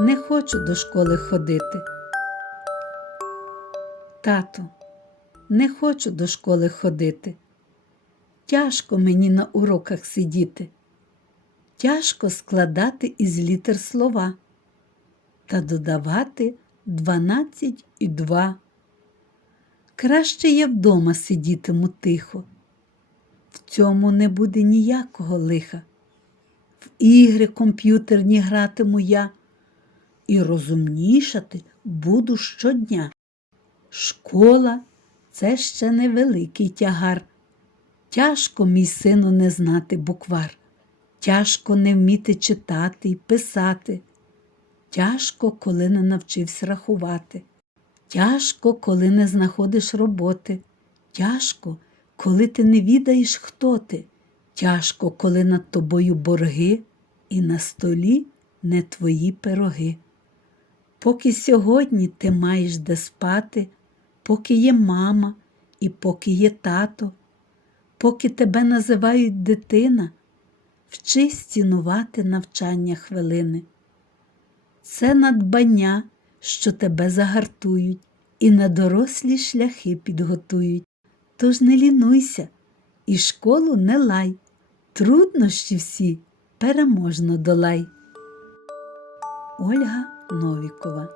не хочу до школи ходити. Тату, не хочу до школи ходити. Тяжко мені на уроках сидіти. Тяжко складати із літер слова та додавати дванадцять і два. Краще я вдома сидітиму тихо. В цьому не буде ніякого лиха. В ігри комп'ютерні гратиму я і розумнішати буду щодня. Школа це ще невеликий тягар. Тяжко, мій сину, не знати буквар. Тяжко не вміти читати й писати. Тяжко, коли не навчився рахувати. Тяжко, коли не знаходиш роботи. Тяжко, коли ти не відаєш, хто ти. Тяжко, коли над тобою борги, і на столі не твої пироги. Поки сьогодні ти маєш де спати, поки є мама і поки є тато, поки тебе називають дитина, вчись цінувати навчання хвилини. Це надбання, що тебе загартують і на дорослі шляхи підготують. Тож не лінуйся і школу не лай, труднощі всі переможно долай. Ольга Новікова